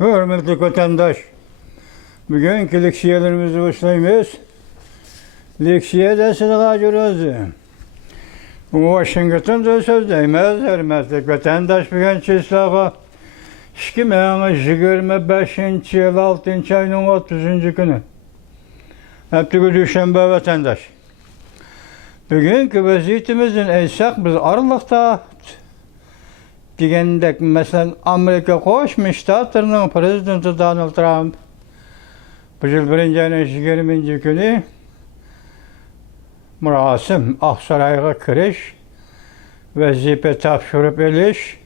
Hürmetli vatandaş, bugünkü leksiyelerimizi başlayımız. Leksiye dersine giriyoruz. Washington'da sözdeyimiz, hürmetli vatandaş, bugünkü islaha 2025 yıl 6. ayının 30. günü. Heptiki düşenbe vatandaş. Bugünkü vaziyetimizin eysak biz Aralık'ta degендek mesela Amerika Koşmuş Ştatlarının prezidenti Donald Trump bu yıl 1. ayının 20. günü murasim Aksaray'a kiriş vazife tapşırıp eliş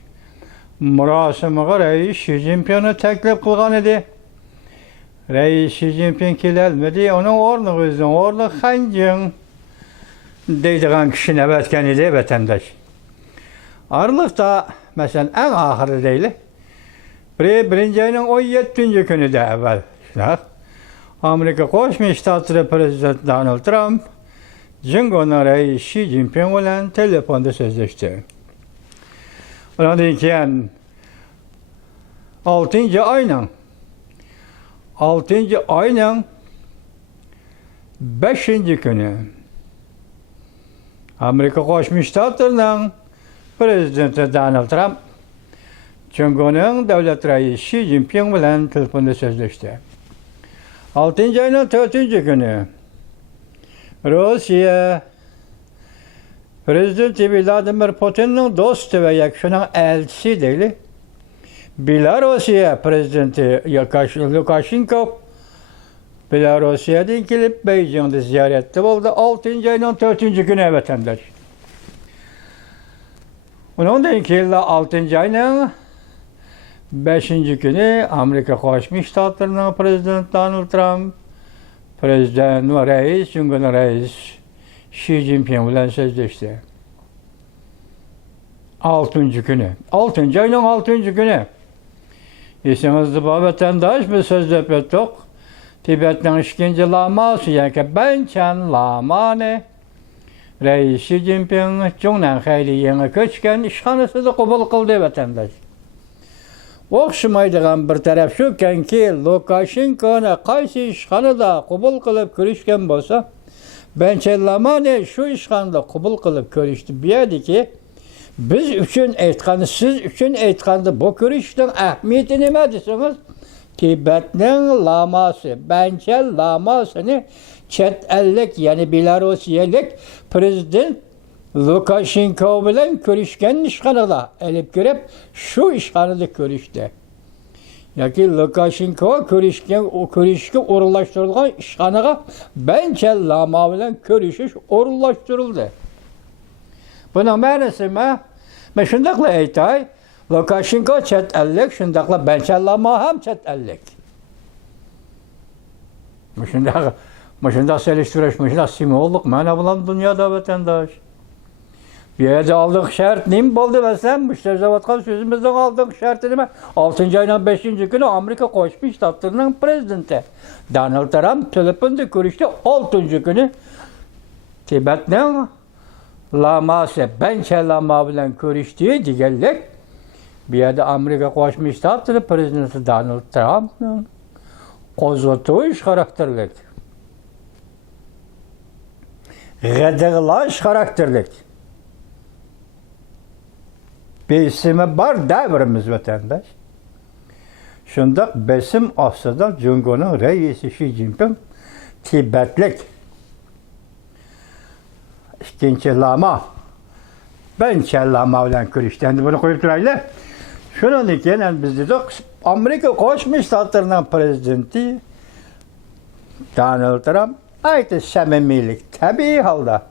murasimga Reis Xi Jinping'i teklif kılgan idi. Reis Xi Jinping kelmedi, onun ornu Hanjin deydiğen kişi nevetken idi vatandaş. Aralıkta mesela en ahırı değil. 1. ayının 17. günü de evvel. Amerika Koşmuş Ştatları Prezidenti Donald Trump Jingo'nun Reis Xi Jinping ile telefonda sözleşti. Ona deyken 6. ayının 5. günü Amerika Koşmuş Ştatları'nın Prezidenti Donald Trump Jingo'nun devlet reisi Xi Jinping ile telefonda sözleşti. 6. ayının 4. günü Rusya Prezidenti Vladimir Putin'in dostu ve yakışınan elçisi değil. Belarusya Prezidenti Lukashenko Belarusya'dan gelip Beijing'de ziyarette oldu. 6. ayının 4. günü vatandaş. Ondan sonra 6. ayının 5. günü Amerika Koşmuş Ştatları'nın Prezidenti Donald Trump Prezident ve Reis, Jingo'nun Reis Xi Jinping ile sözleşti. 6. günü. 6. ayının 6. günü. İsiniz bu vatandaş bir sözleşme ettik. Tibet'in 2. laması yani Benchen Lamane Reis Xi Jinping Cumhuriyet hayli yeni köçken işhanesi de kabul kıldı vatandaş. Okşumaydıgan bir taraf şuken ki Lukashenko'na qaysi işhanıda kabul kılıp görüşken bolsa Benchen Lamane şu işhanıda kabul kılıp görüştü. Biyedi ki biz üçün eytkanı, siz üçün eytkanı bu görüştün ahmiyeti nime desiniz? Tibet'nin laması, Benchen lamasını çet ellik yani Belarusyelik Prezident Lukashenko bilen görüşken işhanıda elip görüp şu işhanıda görüştü. Yani Lukashenko görüşke uğurlaştırılan işhanıga Benchen lama bilen görüşüş uğurlaştırıldı. Bunun mənası mən şundakla eytay, Lukashenko çet ellik, şundakla Benchen lama hem çet ellik. Şundak seliştiriş, şundak simoluk, məna bulan dünyada vatandaş. Bir yerde aldığın şart neyim oldu mesela? Müşterizavatkan sözümüzden aldığın şartı neyim? 6. ayının 5. günü Amerika Koşmuş Ştatları'nın prezidenti Donald Trump telefonda görüştü. 6. günü Tibet'in laması Benchen lama ile görüştüğü digellik bir yerde Amerika Koşmuş Ştatları prezidenti Donald Trump'ın kozultuğu iş karakterlik. Gıdıglaş karakterlik. Besimi var devrimiz vatandaş. Şundak besim aslında Jingo'nun reisi Xi Jinping Tibetlik 2. lama Benchen lama ile görüştü. Bunu koyup durayla. Şunun için biz dedik Amerika Koşmuş Ştatları'nın prezidenti Donald Trump ayet samimilik tabii halda.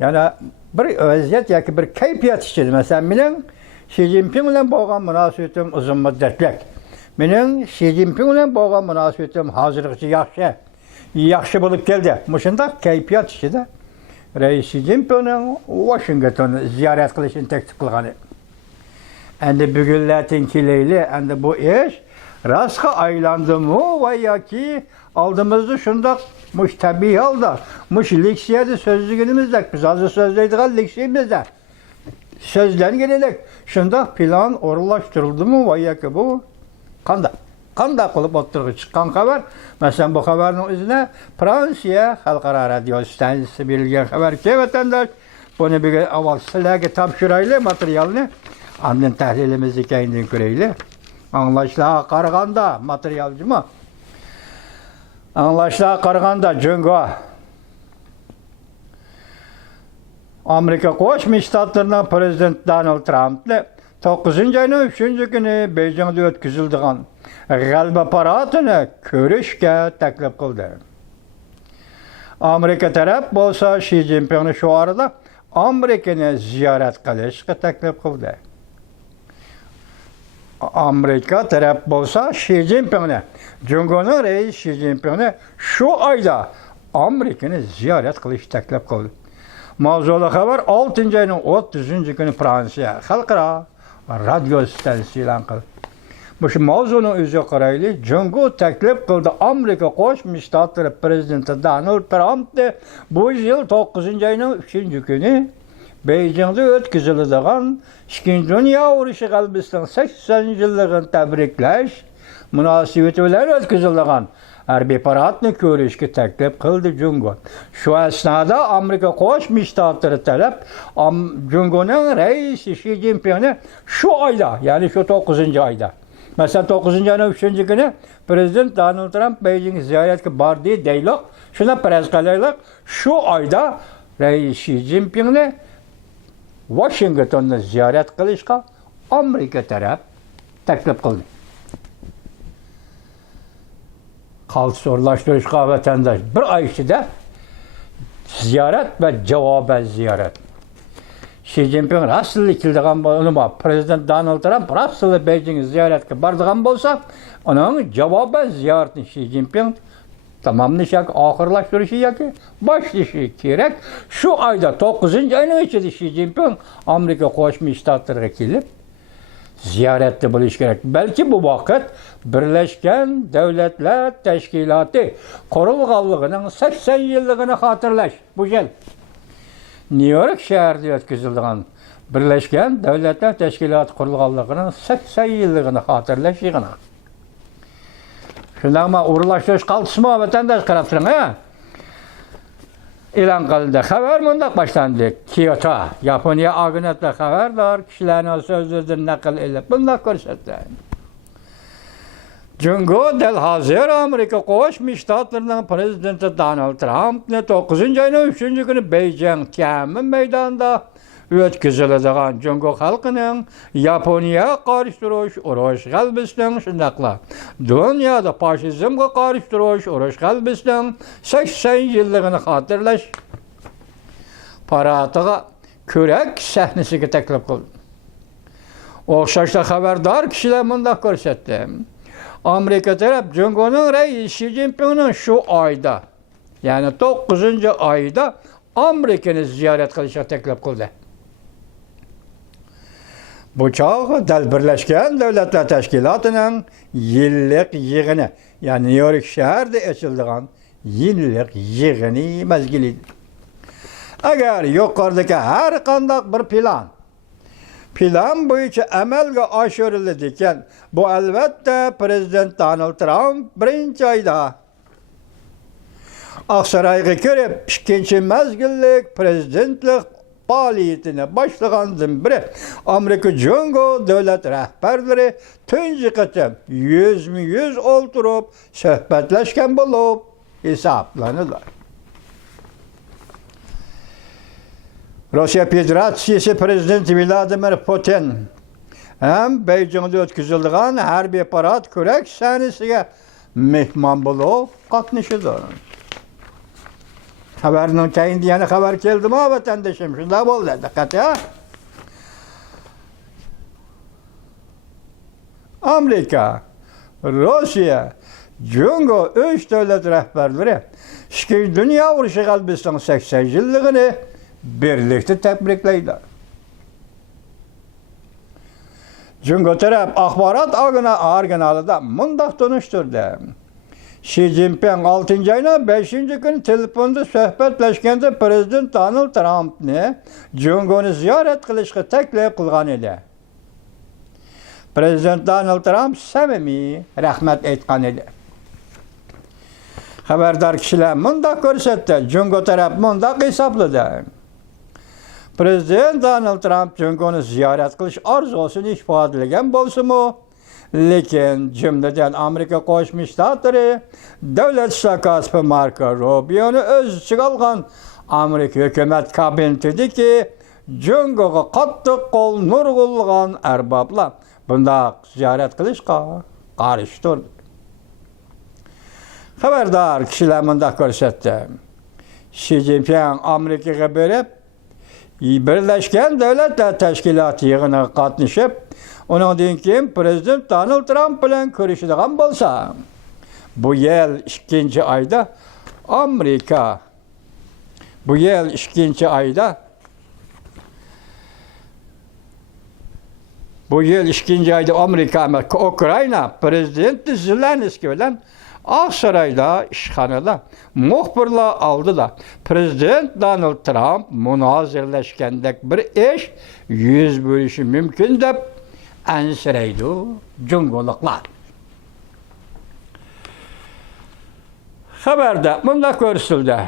Yani bir vaziyet ya ki bir keyfiyet işçidir. Mesela benim Xi Jinping ile boğan münasibetim uzun müddetlik. Benim Xi Jinping ile boğan münasibetim hazırlıkçı yaxşı bulup geldi. Muşunda keyfiyet işçidir. Reis Xi Jinping'in Washington'u ziyaret kılışını teklif kılganı. Endi bugünlerin kileyle, endi bu iş rastga aylandı mı veya ki aldığımızda şunda muş tabi halda, muş leksiyede sözlüğümüzde, biz azı sözleydik leksiyemizde. Sözlerini geledik. Şunda plan orlaştırıldı mı veya ki bu Qanday qilib o'ttirib chiqqan xabar? Masalan, bu xabarning o'zini Fransiya xalqaro radio stansiyasi berilgan xabar. Vatandosh, buni bir avval sizlarga topshiraylik materialni. Ondan tahlilimizni keyindan ko'raylik. Anlaşılağa qaraganda materialcımı? Anlaşılağa qaraganda Jungo Amerika Qo'shma Shtatlarning prezidenti Donald Tramp'le 9-ayning 3-kuni Beijingda o'tkazilgan g'alaba paradini ko'rishga taklif qildi. Amerika taraf bo'lsa Xi Jinpingni shu orada Amerikani ziyorat qilishga taklif qildi. Amerika taraf bo'lsa Xi Jinpingni, Jungoning raisi Xi Jinpingni shu oyda Amerikani ziyorat qilish taklif qildi. Mavzuli xabar 6-ayning 30-kuni Fransiya xalqaro radio stansiyasi e'lon qildi. Bu mavzuni o'ziga qaraylik. Jungo taklif qildi Amerika Qo'shma Shtatlari prezidenti Donald Tramp'ni bu yil 9-ayning 3-kuni Beijingda o'tkaziladigan Ikkinchi dunyo urushi g'alabasining 80-yilligini tabriklash munosabati bilan o'tkazilgan harbiy paradni ko'rishga taklif qildi Jungo. Shu asnoda Amerika Qo'shma Shtatlari taraf Jungoning raisi Xi Jinpingni shu oyda, ya'ni shu 9-oyda, masalan 9-ayning 3-kuni prezident Donald Trump Beijing ziyoratga bordi deylik. Shuna faraz qilaylik, shu oyda raisi Xi Jinpingni Washington'da ziyorat qilishga Amerika taraf taklif qildi. Qaltis o'rlashtirishga vatandosh bir oy ichida ziyorat va javoban ziyorat. Xi Jinping rasmiy keladigan bo'lsa, prezident Donald Trump rasmiy Beijing ziyoratga boradigan bo'lsa, uning javoban ziyoratini Xi Jinping tamamlashi yoki oxirlashtirishi yoki boshlashi kerak. Shu oyda 9-oyning ichida Xi Jinping Amerika Qo'shma Shtatlariga kelib ziyoratda bo'lishi kerak. Balki bu vaqt Birlashgan Davlatlar Tashkiloti qurilganligining 80-yilligini xotirlash. Bu yil New York shahrida o'tkazilgan Birlashgan Davlatlar Tashkiloti qurilganligining 80-yilligini xotirlash yig'ini. Shundan o'rlashtirish qaltismi vatandosh qarab turing, e'lon qilindi. Xabar bundoq boshlandi. Kyoto, Yaponiya agentliklar xabardor kishilarning so'zlaridan naql qilib bundoq ko'rsatdi. Jungo hozir Amerika Qo'shma Shtatlarining prezidenti Donald Tramp'ni 9-ayning 3-kuni Beijing Tiananmen maydonida o'tkaziladigan Jungo xalqining Yaponiya qarshi turish urush g'alabasining shundaqla dunyoda fashizmga qarshi turish urush g'alabasining 80-yilligini xotirlash paradiga ko'rak sahnasiga taklif qildi. O'xshashda xabardor kishilar bunday ko'rsatdi. Amerika taraf Jungoning raisi Xi Jinpingning shu oyda, ya'ni 9-oyda Amerikani ziyorat qilishga taklif qildi. Bu chog'i Birlashgan Davlatlar Tashkilotining yillik yig'ini, ya'ni New York shahrida ochilgan yillik yig'ini mazgili. Agar yuqoridagi har qanday bir plan bo'yicha amalga oshiriladi ekan, bu albatta prezident Donald Trump birinchi oyda Oqsaroyga kirib, ikkinchi mazgillik prezidentlik faoliyatini boshlagandan beri Amerika Jungo davlat rahbarlari tunji qatam yuz o'ltirib suhbatlashgan bo'lib hisoblanadi. Rossiya Federatsiyasi prezidenti Vladimir Putin ham Beijingda o'tkazilgan harbiy parad ko'rak sahnasiga mehmon bo'lib qatnashdi. Xabarning keyinda yana xabar keldimi vatandoshim? Shunday bo'ldi. Diqqat ya. Amerika, Rossiya, Jungo 3 davlat rahbarlari Ikkinchi dunyo urushi g'alabasining 80-yilligini birlikda tabriklaydi. Jungo taraf axborot organlarida mundaq tunishtirdi. Xi Jinping 6-ayning 5-kuni telefonda suhbatlashganda prezident Donald Tramp'ni Jungoni ziyorat qilishga taklif qilgan edi. Prezident Donald Trump samimiy rahmat aytgan edi. Xabardor kishilar mundaq ko'rsatdi, Jungo taraf mundaq hisobladi. Prezident Donald Trump Jungoni ziyorat qilish orzusini ifodalagan bo'lsa-mu, lekin jumladan Amerika Qo'shma Shtatlari davlat shtakasi Marco Rubioni o'z ichiga olgan Amerika hukumat kabinetidagi Jungoga qattiq qo'l nurg'ulg'an arboblar bundaq ziyorat qilishga qarshi turdi. Xabardor kishilar mundaq ko'rsatdi. Xi Jinping Amerikaga berib, Birleşken Devletler Teşkilatı yığınına qatnashib, undan keyin Prezident Donald Trump bilan ko'rishadigan bo'lsa, bu yil 2 oyda Amerika bu yil 2 oyda Amerika Ukrayna prezidenti Zelenskiy bilan Aqsarayda ishxonada muxbirlar oldida Prezident Donald Trump munozirlashgandek bir ish yuz berishi mumkin deb ansiraydi jungoliklar. Xabarda bunda ko'rsatildi.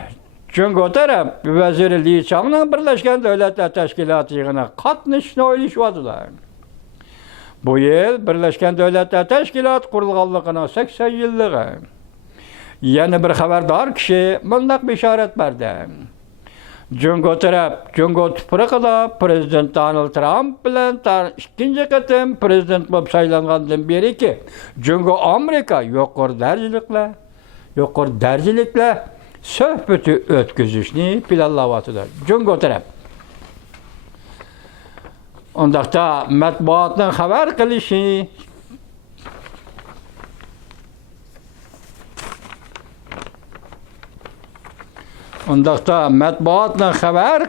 Jungo taraf vaziri Li Changning Birlashgan Davlatlar Tashkiloti yig'iniga qatnashishni o'ylashyaptilar. Bu yil Birleşken Devletler Teşkilatı qurilganligining 80 yilligi. Yana bir xabardor kishi bundaq bishorat berdi. Jungo taraf Jungo tuprog'ida Prezident Donald Trump bilan ikkinchi qatim prezident bo'lib saylangandan beri Jungo Amerika yuqori darajaliklar suhbati o'tkazishni planlayapti. Jungo taraf Ondaqda matbuotning xabar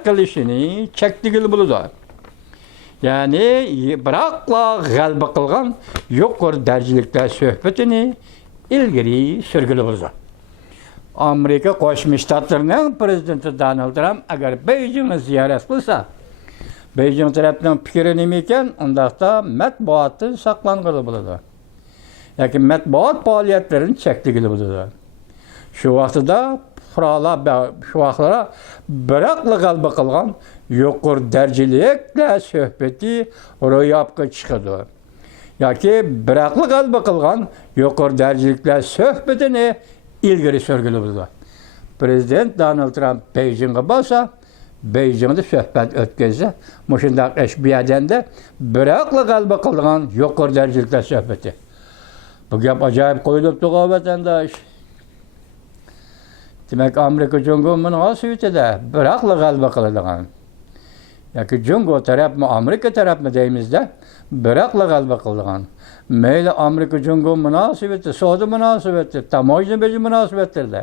qilishi chekligili bo'ladi. Ya'ni biroqla g'alaba qilgan yuqori darajaliklar suhbatini ilgari surgili bo'ladi. Amerika Qo'shma Shtatlarining prezidenti Donald Trump agar Beijingni ziyorat qilsa, Beijing tarafından fikri nima ekan, undaqda matbuotni saqlangili bo'ladi. Yoki matbuot faoliyatlarini chekligili bo'ladi. Shu vaqtida biroqli g'alaba qilgan yuqori darajaliklar suhbati ro'yobga chiqadi. Yoki biroqli g'alaba qilgan yuqori darajaliklar suhbatini ilgari surgili bo'ladi. Prezident Donald Trump Beijingga borsa, Beijing'de suhbat o'tkazsa, mushundaq ish bu yerda biroqli g'alaba qilgan yuqori darajaliklar suhbati. Bu gap ajoyib qo'yilibdi vatandosh. Demak, Amerika Jungo munosabatida biroqli g'alaba qiladigan. Yoki Jungo tarafmi, Amerika tarafmi deymizda, biroqli g'alaba qiladigan. Mayli Amerika Jungo munosabati, savdo munosabati, tamoyil munosabatlarda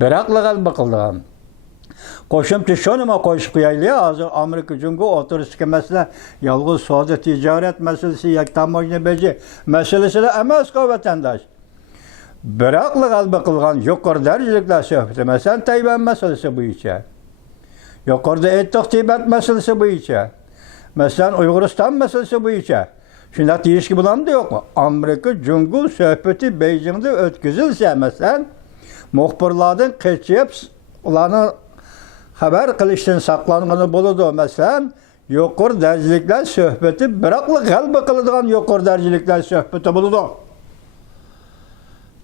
biroqli g'alaba qiladigan. Qo'shimcha shunima qo'shib qo'yaylik, hozir Amerika Jungo o'tirishga masala yolg'iz savdo tijorat masalasi yoki tamoyil masalasida emas vatandosh. Biroqli g'alaba qilgan yuqori darajaliklar suhbati, masalan, Tayvan masalasi bo'yicha, yuqorida aytdik Tibet masalasi bo'yicha, masalan, Uyg'uriston masalasi bo'yicha shunday deyishga bo'ladimi yo'qmi? Amerika Jungo suhbati Beijingda o'tkazilsa, masalan, muxbirlardan qechib ularni xabar qilishdan saqlangani bo'ladi. Masalan, yuqori darajaliklar suhbati biroqli g'alaba qiladigan yuqori darajaliklar suhbati bo'ladi.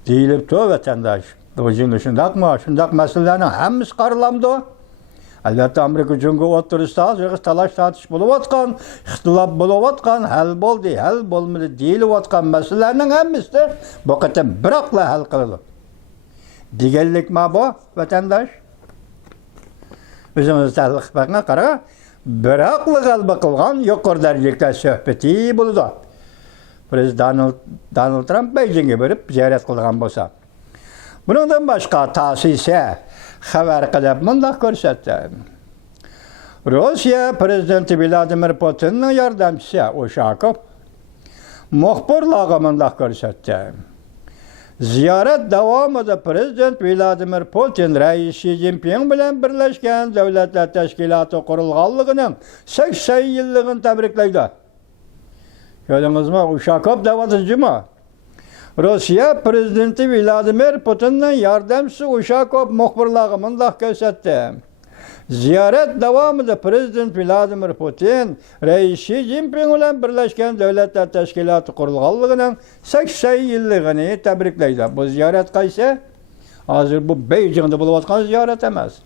Deyilibdi vatandosh. O'zingiz shundaqmi? Shundaq masalalarning hammasi qaralamdi. Albatta Amerika Jungo o'tirishda hozir talash-tartish bo'layotgan, ixtilof bo'layotgan, hal bo'ldi, hal bo'lmadi deyilayotgan masalalarning hammasi bu qatam biroqli hal qiladi. Deganlikmi bu vatandosh? O'zimiz tahlil qilmoqqa qara, biroqli g'alaba qilgan yuqori darajaliklar suhbati bo'ldi. Prezident Donald Trump Beijingga borib ziyorat qilgan bo'lsa. Bundan boshqa ta'sisi xabar qilib mundaq ko'rsatdi. Rossiya prezidenti Vladimir Putinning yordamchisi Ushakov muxbirlarga mundaq ko'rsatdi. Ziyorat davomida Prezident Vladimir Putin Rais Xi Jinping bilan Birlashgan Davlatlar Tashkiloti qurilganligining 80 yilligini tabriklaydi. Gördünüz mü? Uşakov davatıcı mı? Rusya prezidenti Vladimir Putin'in yardımcısı Uşakov muhbirliği mındak gösterdi. Ziyaret devamında Prezident Vladimir Putin, Reis Xi Jinping ile Birleşken Devletler Teşkilatı kurulğanlığının 80 yıllığını tebrikleydi. Bu ziyaret kaysa, hazır bu Beijing'de buluvatkan ziyaret emez.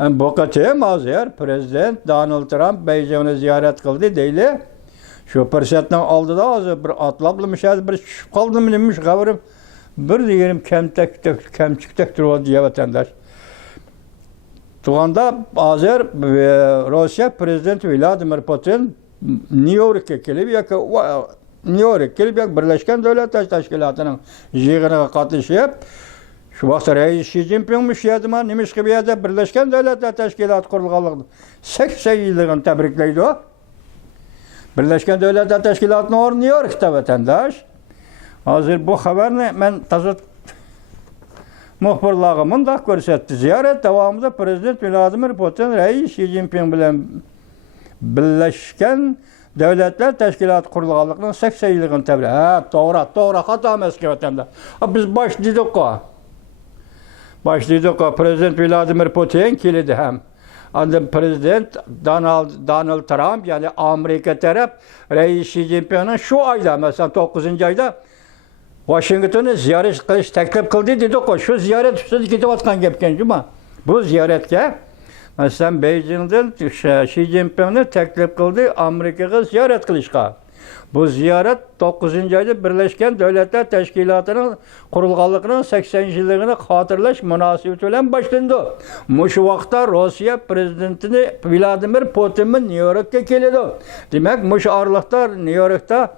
Bu kaçım hazır Prezident Donald Trump Beijing'de ziyaret kıldı değil. Şu fırsatdan aldı da hazır bir atlaplamış, bir şüp kaldı mı demiş kavurum. Bir diyelim kemçiktek duruyor diye vatandaş. Tuğanda hazır Rusya Prezidenti Vladimir Putin New York'a gelip Birleşken Devletler Teşkilatı'nın yığınına katışıp şu vaxtda Reis Xi Jinping müşahidima nemiş gibi yerde Birleşken Devletler Teşkilatı kurulğanlığını 80 yıllığını tebrikleydi o. Birleşken Devletler Teşkilatı'nın or New York'ta vatandaş. Hazır bu haberini ben tazı muhbirliğimin da görsetti. Ziyaret devamında Prezident Vladimir Putin Reis Xi Jinping bilen Birleşken Devletler Teşkilatı kurulğanlığının 80 yıllığını tebrikledi. Ha, doğru, hata eski vatandaş. Biz başladık o. Prezident Vladimir Putin kilidi hem. Ancak Prezident Donald Trump yani Amerika taraf Reis Xi Jinping'in şu ayda mesela 9. ayda Washington'u ziyaret kılış teklif kıldı dedik o. Şu ziyaret üstüne gidip atkan gepken cuma. Bu ziyaretke mesela Beijing'den Xi Jinping'in teklif kıldı Amerika'ya ziyaret kılışka. Bu ziyaret 9. ayda Birleşken Devletler Teşkilatı'nın kurulğanlığının 80 yıllığını hatırlaş münasebetiyle başlandı. Şu vaxtda Rusya Prezidentini Vladimir Putin'in New York'a geldi. Demek şu aralıkta New York'ta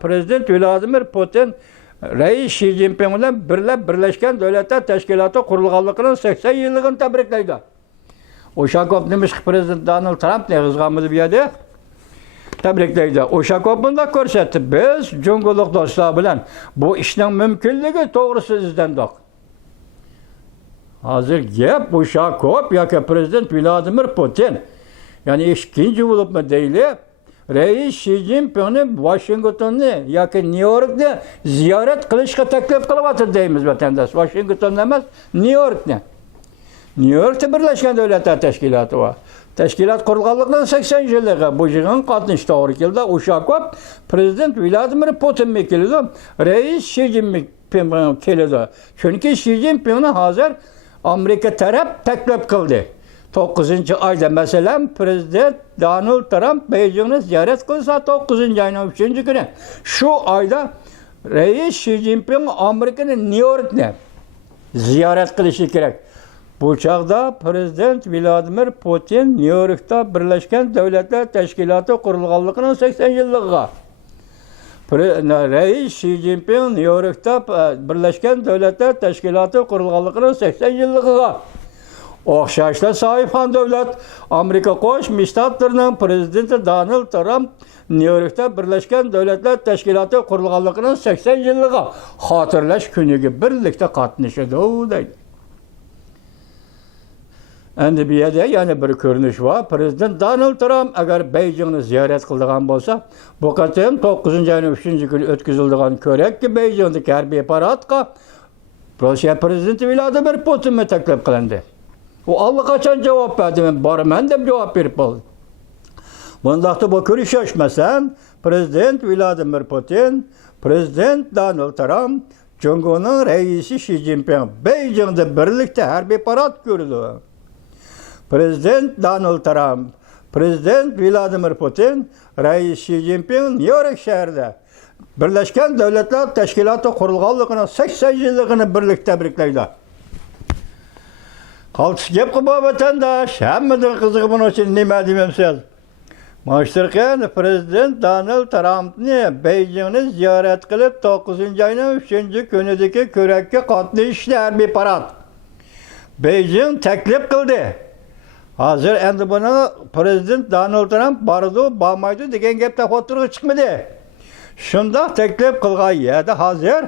Prezident Vladimir Putin Reis Xi Jinping ile Birleşken Devletler Teşkilatı kurulğanlığının 80 yıllığını tebrikleydi. Uşakov demiş ki Prezident Donald Trump ne kızganmadı bir yerde? Tebrikleydi. Uşakov bunda görsetti. Biz cumhurluk dostlar bilen bu işin mümkünlüğü doğrusu izlendik. Hazır gep Uşakov ya ki Prezident Vladimir Putin yani ikinci bulup mu değil Reis Xi Jinping'in Washington'u ya ki New York'da ziyaret kılışka teklif kılıvatır deyimiz vatandaş. Washington demez New York'da. New York'ta Birleşken Devletler Teşkilatı var. Teşkilat kurulğanlığının 80 yıllığı bu yılın 60 doğru yılda Uşakov Prezident Vladimir Putin mi kelidi? Reis Xi Jinping kelidi. Çünkü Xi Jinping'in hazır Amerika taraf teklif kıldı. 9. ayda mesela Prezident Donald Trump Beijing'e ziyaret kılsa 9. ayının 3. günü. Şu ayda Reis Xi Jinping Amerika'nın New York'ne ziyaret kılışı gerek. Bu çağda Prezident Vladimir Putin New York'ta Birleşken Devletler Teşkilatı kurulğanlığının 80 yıllığı. Reis Xi Jinping New York'ta Birleşken Devletler Teşkilatı kurulğanlığının 80 yıllığı. Oxşaşla sahip han devlet Amerika Koşmuş Ştatlarının Prezidenti Donald Trump New York'ta Birleşken Devletler Teşkilatı kurulğanlığının 80 yıllığı hatırlaş günüge birlikte katmışıdı deydi. Endi bir yerde yani bir görünüş var. Prezident Donald Trump eğer Beijing'ni ziyaret kıldıgan bolsa, bu katım 9. ayının 3. günü ötküzüldüğün körek ki Beijing'deki harbiy aparatka Rusya Prezidenti Vladimir Putin'e teklif kılındı. O allakaçan cevap verdi. Bari ben de cevap verip oldu. Bundakta bu görüşüşmesen Prezident Vladimir Putin, Prezident Donald Trump, Cumhur'un reisi Xi Jinping Beijing'de birlikte harbiy aparat gördü. Prezident Donald Trump, Prezident Vladimir Putin, Reis Xi Jinping New York şehirde Birleşken Devletler Teşkilatı kurulğanlığının 80 yıllığını birlikte tebrikleydi. Kaltıs gep bu vatandaş, hemmedir kızığı bunun için nime dememsiz. Maştırken Prezident Donald Trump'ni Beijing'ni ziyaret kılıp 9. ayının 3. günüdeki kürekki katılışlı harbiy parat. Beijing teklif kıldı. Hazır endi bunu Prezident Donald Trump barıdı, bağmaydı degen gepte fotoğrafı çıkmadı. Şunda teklif kılgan yerde hazır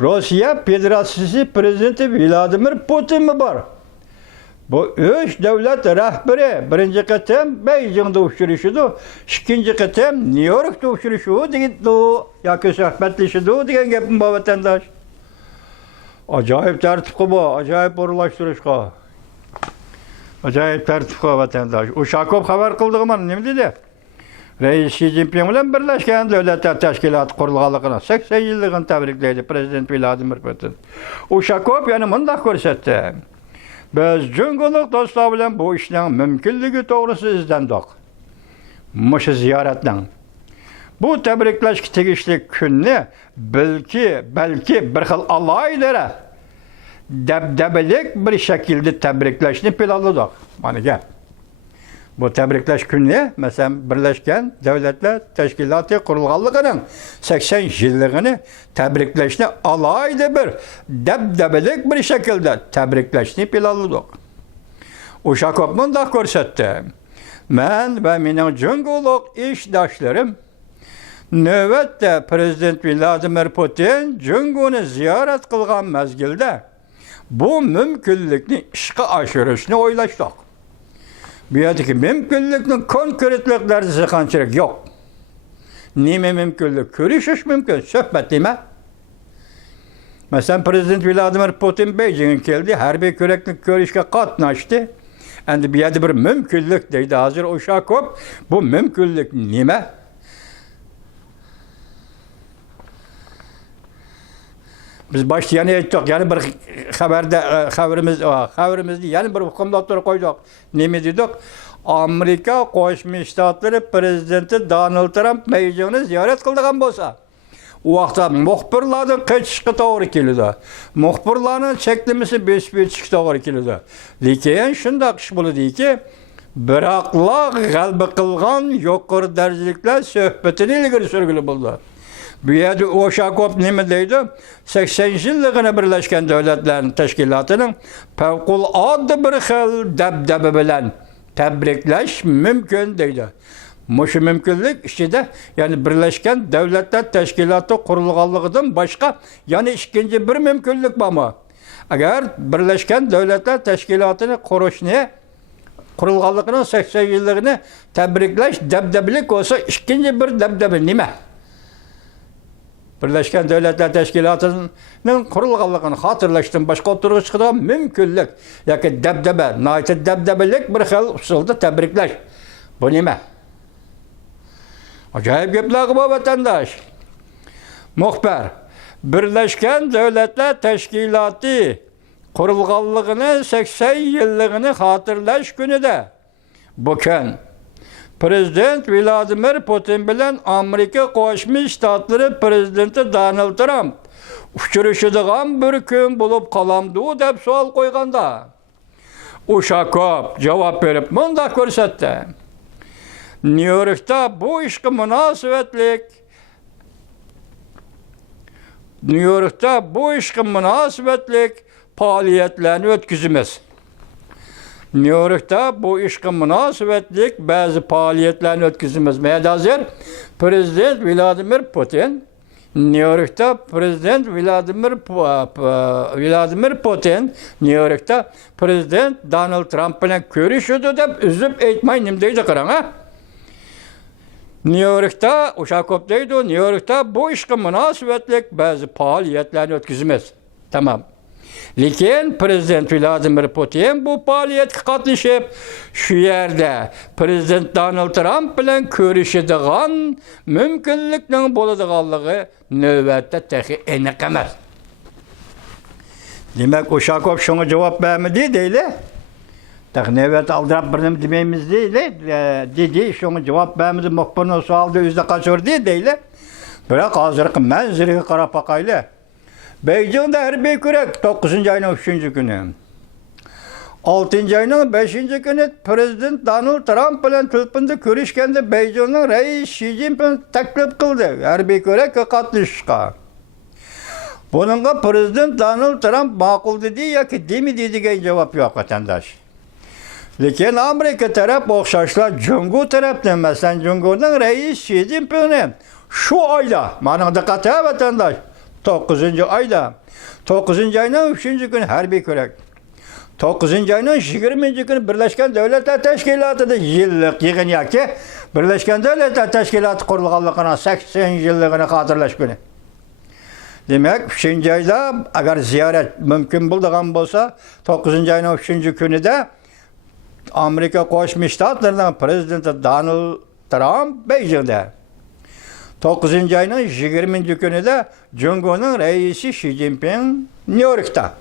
Rusya Federasyonu Prezidenti Vladimir Putin mi var? Bu üç devlet rehberi birinci kıtım Beijing'de uçuruşudu, ikinci kıtım New York'ta uçuruşudu digidi, yoki sohbetleşidu degan gapim bor vatandaş. Acayip tertipki bu, acayip o'rinlashtirishga. Acayip tertipki vatandaş. Ushakov xabar qildi mana nima dedi? Reis Xi Jinping bilan Birlashgan Davlatlar Tashkiloti qurilganligini 80 yilligini tabriklaydi Prezident Vladimir Putin. Ushakov yana mundaq ko'rsatdi. Biz Jungolik do'stlar bilan bu ishning mumkinligi to'g'risida izlandik. Mushu ziyoratdan. Bu tabriklashga tegishli kunni balki bir xil alayda dabdabalik bir shaklda tabriklashni planladik. Mana gap. Bu tabriklash kunni, masalan, Birlashgan Davlatlar Tashkiloti qurilganligining 80 yilligini tabriklashni alayda bir dabdabalik bir shaklda tabriklashni planladik. Ushakov mundaq ko'rsatdi. Men va mening jungolik ishdoshlarim navbatda Prezident Vladimir Putin Jungoni ziyorat qilgan mezgilda bu mumkinlikni ishga oshirishni o'ylashdik. Bu yerdagi mumkinlikning konkretlik darajasi qanchalik yo'q. Nima mumkinlik? Ko'rishish mumkin, suhbat nima? Masalan, Prezident Vladimir Putin Beijingga keldi, harbiy ko'rakni ko'rishga qatnashdi. Endi bu yerda bir mumkinlik deydi hozir Ushakov. Bu mumkinlik nima? Biz başta yana aytdik, yana bir xabarimizni yana bir hukmdorlar qo'ydik. Nima dedik? Amerika Qo'shma Shtatlari prezidenti Donald Trump Beijingni ziyorat qilgan bo'lsa, u vaqtda muxbirlardan qochishga to'g'ri keldi. Muxbirlarning cheklimasi besib o'tishga to'g'ri keldi. Lekin shunday ish bo'ldiki, biroqlar g'alaba qilgan yuqori darajaliklar suhbatini ilgari surgili bo'ldi. Bu yerda Ushakov nima deydi? 80 yilligini Birlashgan Davlatlar Tashkilotining favqulodda bir xil dabdaba bilan tabriklash mumkin deydi. Mushu mumkinlik ichida, ya'ni Birlashgan Davlatlar Tashkiloti qurilganligidan boshqa yana ikkinchi bir mumkinlik bormi? Agar Birlashgan Davlatlar Tashkilotini qurilganligining 80 yilligini tabriklash dabdabalik bo'lsa, ikkinchi bir dabdaba nima? Birlashgan Davlatlar Tashkilotining qurilganligini xotirlashdan boshqa o'tirib chiqadigan mumkinlik yoki dabdaba, noyta dabdabalik bir xil usulda tabriklash. Bu nima? Acayip gaplar bu vatandaş. Muxbir, Birlashgan Davlatlar Tashkiloti qurilganligini 80 yilligini xotirlash kunida bu kun Prezident Vladimir Putin bilan Amerika Qo'shma Shtatlari prezidenti Donald Trump uchrashadigan bir kun bo'lib qolamdi deb savol qo'yganda Ushakov javob berib mundaq ko'rsatdi. New Yorkda bu ishga munosabatlik faoliyatlarni o'tkazamiz. New Yorkda bu ishga munosabatlik ba'zi faoliyatlarni o'tkazamiz. Hozir Prezident Vladimir Putin New Yorkda Prezident Donald Trump bilan ko'rishdi deb uzib aytmay nima deydi qarang, ha? New Yorkda Ushakov deydi, New Yorkda bu ishga munosabatlik ba'zi faoliyatlarni o'tkazamiz. Tamam. Lekin Prezident Vladimir Putin bu faoliyatga qatnashib, shu yerda Prezident Donald Trump bilan ko'rishadigan mumkinlikning bo'ladiganligi navbatda texi aniq emas. Demak, Ushakov shunga javob bermadi deydi. Navbat aldirab bir nima demaymiz dedi, shunga javob bermadi, muxbirning savolida o'zida qochirdi deydi. Biroq hozirgi manzaraga qarab boqayli. Beijing'de harbiy ko'rak 9 ayning 3-kuni. 6 ayning 5-kuni Prezident Donald Trump bilan telefonda ko'rishganda Beijing'ning Reis Xi Jinping taklif qildi harbiy ko'rakka qatnashishga. Buningga Prezident Donald Trump ma'qul dedi yoki demidi degan javob yo'q vatandosh. Lekin Amerika taraf o'xshashlar Jungo tarafdan, masalan, Jungoning Reis Xi Jinpingni shu oyda, mana diqqat vatandosh, 9 ayda, 9 ayning 3-kuni harbiy ko'rak. 9. ayının 20. günü Birleşken Devletler Teşkilatı'da yıllık yığın yaki Birleşken Devletler Teşkilatı kurulganlığına 80 yıllığını hatırlaş günü. Demek 3. ayda eğer ziyaret mümkün bulduğun olsa 9. ayının 3. günü de Amerika Koşmuş Ştatlarının Prezidenti Donald Trump Beijing'de. 9. ayının 20. günü de Cumhur'un reisi Xi Jinping New York'ta.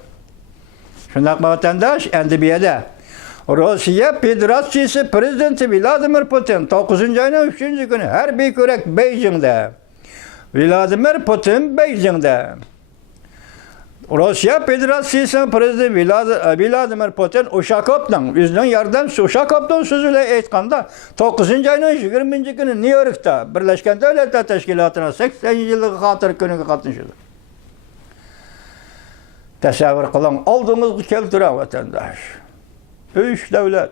Şundak vatandaş NDB'de. Rusya Federasyonu Prezidenti Vladimir Putin 9. ayının 3. günü her bir körek Beijing'de. Vladimir Putin Beijing'de. Rusya Federasyonu Prezidenti Vladimir Putin Uşakov'dan yüzden yardımcısı Uşakov'dan sözüyle aytkanda 9. ayının 20. günü New York'ta Birleşken Devletler Teşkilatı'na 80 yıllık hatır gününe katılmıştır. Təsəvvür qılın, aldığınız keltirən vətəndaş. 3 devlet.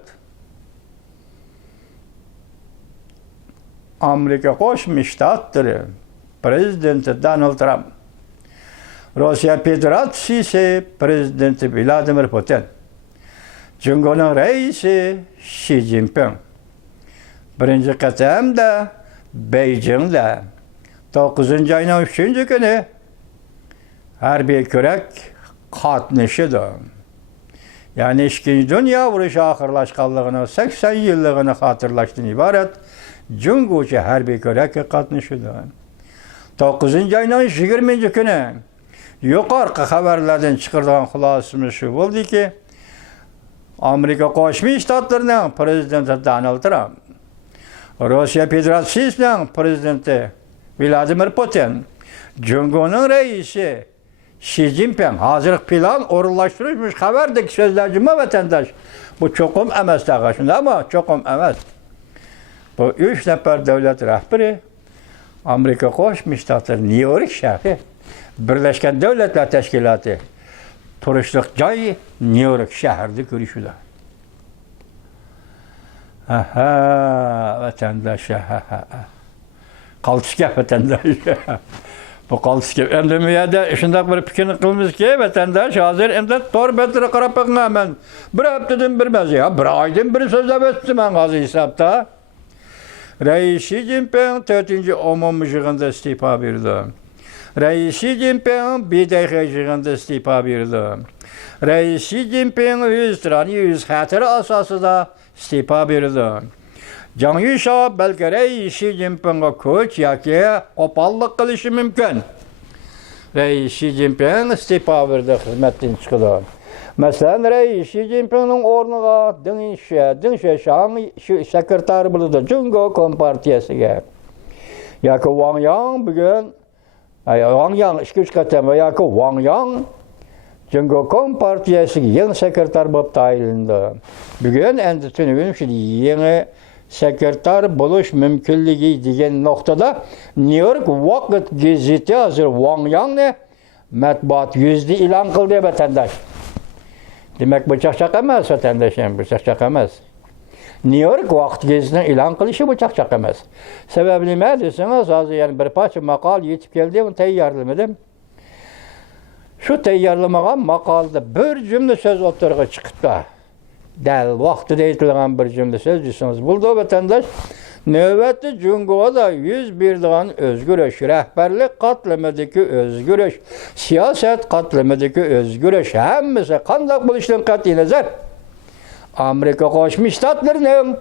Amerika Koşmuş Ştatları Prezidenti Donald Trump. Rusya Federasyonu Prezidenti Vladimir Putin. Cumhur'un reisi Xi Jinping. Birinci qətemdə Beijing'de 9. ayının 3. günü her bir körek katmışıdır. Yani 2. Dünya vuruşu ahırlaşkanlığını 80 yıllığını hatırlaştığını ibaret Cumhurcu her bir körek katmışıdır. 9. ayının 20. günü yukarı haberlerden çıkarılan hulasımız şu oldu ki Amerika Koşmuş Ştatlarının Prezidenti Donald Trump, Rusya Federasyonu'nun Prezidenti Vladimir Putin, Cumhur'un reisi Xi Jinping hazırlık plan orunlaştırılmış haberdeki sözlercime vatandaş. Bu çokum emez takışında ama çokum emez. Bu 3 nefer devlet rehberi Amerika Koşmuş Ştatları New York şehri Birleşken Devletler Teşkilatı turistlik cayı New York şehirde görüşüler. Vatandaş kalçık vatandaş. Bu kalçık endemiyede şundak bir fikrini kılmış ki vatandaş hazır emdet tor betri qarapaqna hemen bir haftadan bilmez ya bir aydan bir sözde bettim ben gazı hesapta. Reis Xi Jinping 4. umumi yığında istifa verdi. Reis Xi Jinping bir dəqiqə yığında istifa verdi. Reis Xi Jinping 100 hatırı asasında istifa verdi. Can Yuşa belki Reis Xi Jinping'e koç yaki kopallık kılışı mümkün. Reis Xi Jinping istifa verdi, hizmetten çıkıldı. Mesela Reis Xi Jinping'in ornuna Deng Xiaoping sekreter bulundu Cumhur Kompartiyası'ya. Yaki Wang Yang bugün Wang Yang 2-3 qatam yaki Wang Yang Cumhur Kompartiyası'ya yeni sekreter bulup tayinlendi. Bugün endi tünügün şimdi yeni sekreter buluş mümkünlüğü diyen noktada New York Vakit gazeti hazır Wang Yang ne matbuat yüzde ilan kıldı vatandaş. Demek bu çakçak emez vatandaşım, bu çakçak emez. New York Vakit gazetinin ilan kılışı bu çakçak emez. Sebebi ne deseniz az yani bir parça makal yetip geldi onu teyyarlamadım. Şu teyyarlamagan makalda bir cümle söz ortaya çıktı. Del vakti deytilen bir cümle söz deseniz buldu vatandaş. Növbəti Cumhurda 101 özgürlük, rəhbərlik qatlamədəki özgürlük, siyasət qatlamədəki özgürlük, həmmisi qandaq buluşdan qat'i nəzər Amerika Qoşmuş Ştatlarının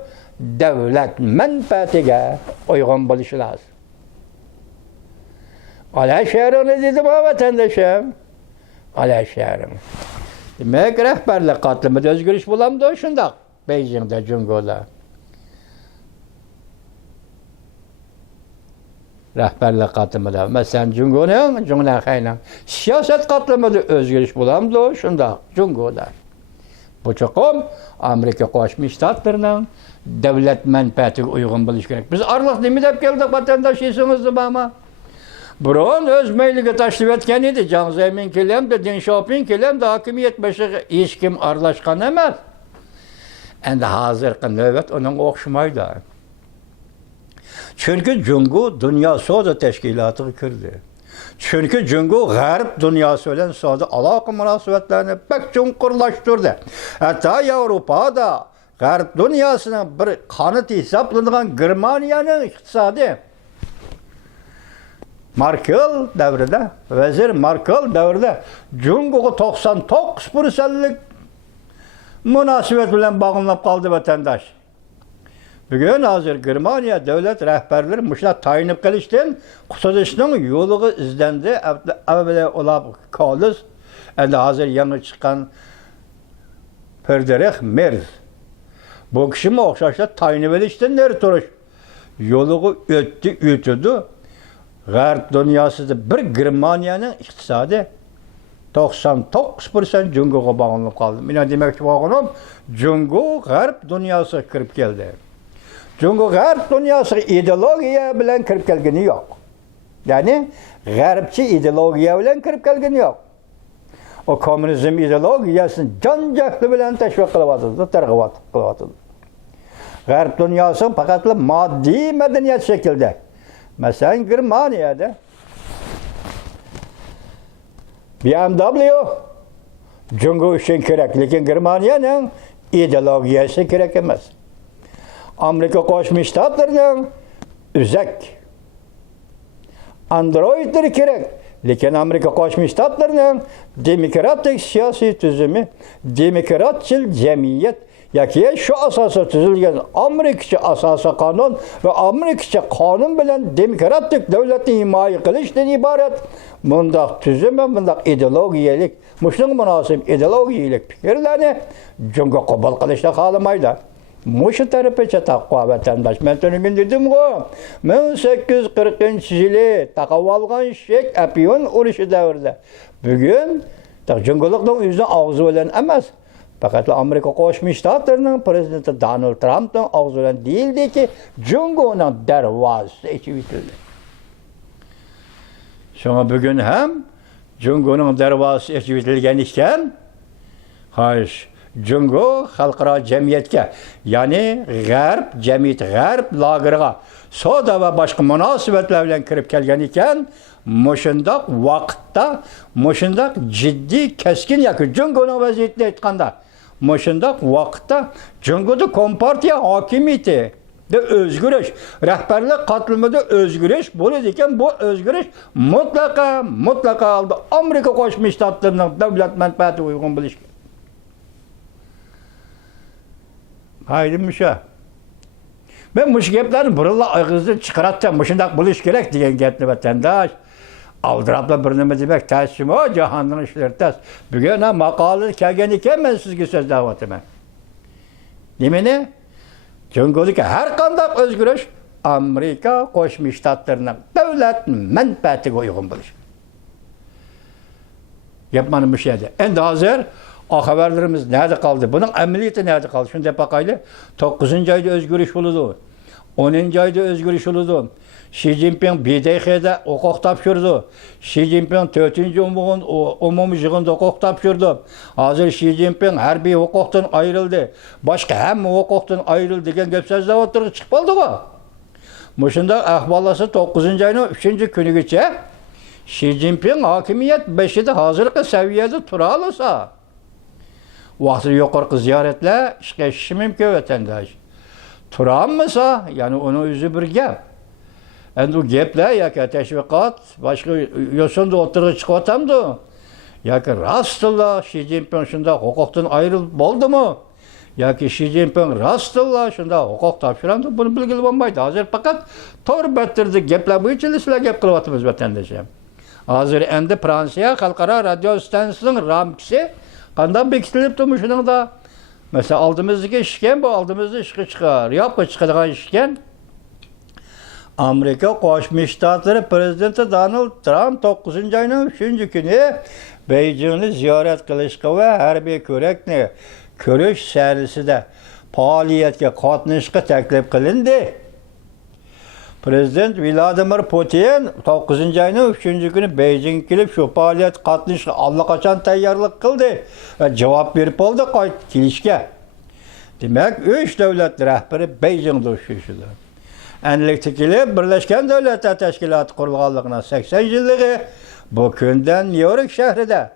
dövlət mənfəətinə uyğun buluşu lazım. Ala şəhərini dedim ha vatandaşım. Ala şəhərini. Demək rəhbərlik qatlamədə özgürlük bulamdı şundaq Beijing'də, Cumhurda. Rəhbərlik qatlamada. Məsələn, Cumhurun xeylə siyaset qatlamada özgürlük bulamdı şunda Cumhurda. Bu çoxum Amerika Qoşmuş Ştatlarının devlet mənfəətinə uyğun buluş gerek. Biz arlıq demə deyib gəldik vatandaş esinizdimi ama. Burun öz meyliği təşrif etken idi. Can Zemin kelem de Deng Xiaoping kelem de hakimiyet başı hiç kim arlaşkan emez. Endi hazırki növbət onun oxşumaydı. Çünkü Cumhur Dünya Soda Teşkilatı kurdu. Çünkü Cungo G'arb dunyosi bilan savdo aloqa munosabatlarini pek chunqurlashtirdi. Hatto Yevropada G'arb dunyosining bir qanoti hisoblanadigan Germaniyaning iqtisodi Merkel davrida, vazir Merkel davrida Cungo'ga 99%lik munosabat bilan bog'lanib qoldi vatandosh. Bugun hozir Germaniya davlat rahbarlari mushlar tayinib qilishdan qutulishning yo'liga izlandi. Avvalo ular Kolis, endi hozir yangi chiqqan Friedrich Merz. Bu kishimi o'xshashda tayinib olishdan nari turish yo'liga o'tdi. G'arb dunyosida bir Germaniyaning iqtisodi 99% Cungo'ga bog'lanib qoldi. Men demoqchi bo'lganim, Cungo G'arb dunyosiga kirib keldi. Cungo G'arb dunyosiga ideologiya bilan kirib kelgani yo'q. Ya'ni G'arbchi ideologiya bilan kirib kelgani yo'q. O kommunizm ideologiyasini jon-jahli bilan tashviq qilyapti, targ'ibot qilyapti. G'arb dunyosi faqat moddiy madaniyat shaklida. Masalan, Germaniyada BMW Cungo uchun kerak, lekin Germaniyaning ideologiyasi kerak emas. Amerika Qo'shma Shtatlarining uzak Androidlar kerak, lekin Amerika Qo'shma Shtatlarining demokratik siyosiy tuzumi, demokratchil jamiyat yoki shu asosda tuzilgan Amerikacha asosiy qonun va Amerikacha qonun bilan demokratik davlatni himoya qilishdan iborat. Bundaq tuzum va bundaq ideologiyalik, mushning munosib ideologiyalik fikrlarni Cungo qabul qilishni xohlamaydi. Mushu taraficha taqvo vatandosh. Men tunumin dedim-ku, 1840-yili taqib olgan shek Apiyon urushi davrida. Bugun Cungolikning o'zining og'zi bilan emas, faqat Amerika Qo'shma Shtatlarining prezidenti Donald Trampning og'zi bilan deyildiki, Cungoning darvozasi ichib yutildi. Shunga bugun ham Cungoning darvozasi ichib yutilgan ekan, xo'sh, Cungo xalqaro jamiyatga, ya'ni G'arb jamiyat, G'arb lageriga savdo va boshqa munosabatlar bilan kirib kelgan ekan, mushundoq vaqtda, mushundoq jiddiy, keskin yoki Cungoning vaziyatini aytganda, mushundoq vaqtda Cungoda kompartiya hokimiyati de o'zgarish, rahbarlik qatlımida o'zgarish bo'ladi ekan, bu o'zgarish mutlaqo holda Amerika Qo'shma Shtatlarining davlat manfaati uyg'un bo'lishi. Haydi musha. Ben mush gaplarni birilla og'izdan chiqaratdim, mushundaq bo'lish kerak degan gapni vatandosh aldirabla bir nima demak, tasimo jahonning ishlari tas. Bugun ham maqola kelgan ekan, men sizga so'zlayapman. Nimani? Cungo'dagi har qanday o'zgarish Amerika Qo'shma Shtatlarining davlat manfaatiga uyg'un bo'lish. Gap mana mush edi. Endi hozir xabarlarimiz nerede kaldı? Bunun ameliyatı nerede kaldı? Şunu da bakaylı. 9. ayda özgürlük oldu. 10. ayda özgürlük oldu. Xi Jinping BDH'de hukuk tapşırdı. Xi Jinping 4. umumi yığında hukuk tapşırdı. Hazır Xi Jinping harbiy hukuktan ayrıldı. Başka hem hukuktan ayrıldı degan gap sözler o'tirib chiqib qoldi-ku. Mushunda ahvolasi 9. ayning 3. kunigacha Xi Jinping hokimiyat beshida hozirgi saviyada tura olsa, vaqti yuqorqi ziyoratlar ishga tushishi mumkin vatandosh. Turamasa, ya'ni uni o'zi bir gap. Endi u gaplar yoki tashviqot boshqa yo'sinda o'tirib chiqyapti. Yoki rostilla Xi Jinping shunda huquqdan ayrilib bo'ldimi? Yoki Xi Jinping rostilla shunda huquq topshiradi, buni bilgili bo'lmaydi. Hozir faqat to'g'ri battirdi gaplar bo'yicha sizlar gap qilyapmiz vatandoshlar. Hozir endi Fransiya xalqaro radio stansiyasining ramkasi qanday bekitilibdi shuningda da mesela aldığımızdaki işken bu aldığımızda işe çıkar. Yapma çıkacak işken Amerika Qo'shma Shtatlari prezidenti Donald Trump 9. ayning 3. kuni Beijingni ziyorat qilishga va harbiy ko'rakni ko'rish sarisida faoliyatga qatnashishga taklif qilindi. Prezident Vladimir Putin 9. ayning 3. kuni Beijing kelib shu faoliyat qatnashishga allaqachon tayyorlik qildi va javob berib bo'ldi kelishga. Demak, 3 davlat rahbari Beijingda uchrashdi. Enliktikili Birleşken Devletler Teşkilatı kurulganlığına 80 yıllığı bu günden New York şehrinde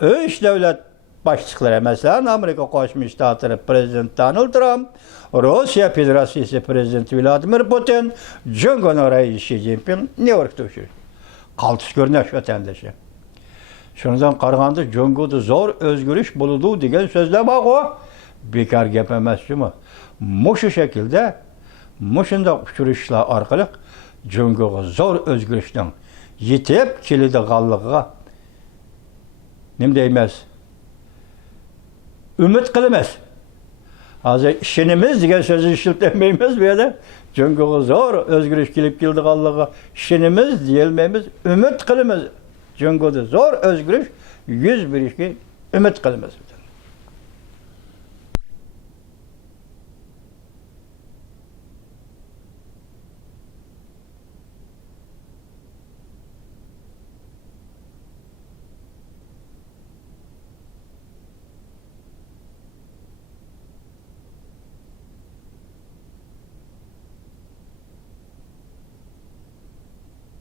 3 devlet başlıkları mesela Amerika Koşmuş Ştatları Prezidenti Donald Trump, Rusya Federasyonu Prezidenti Vladimir Putin, Cumhurbaşkanı Reisi Xi Jinping New York'ta uçuyor. Kaltış görünüş vatandaşı. Şundan qaraganda Cumhurda zor özgürlük buludu degan so'zlar bor o. Bekar gap emas shumi. Mushu şekilde mushunda uchrashishlar orqali Cumhurga zor özgürlükning yetib keladiganligiga nima deymiz? Umid qilamiz. Hozir ishonimiz degan so'zni ishlamaymiz bu yerda. Cumhurga zor özgürlük kelib keladiganligiga ishonimiz deyilmaymiz, umid qilamiz. Cumhurda zor özgürlük 100 birishga umid qilamiz.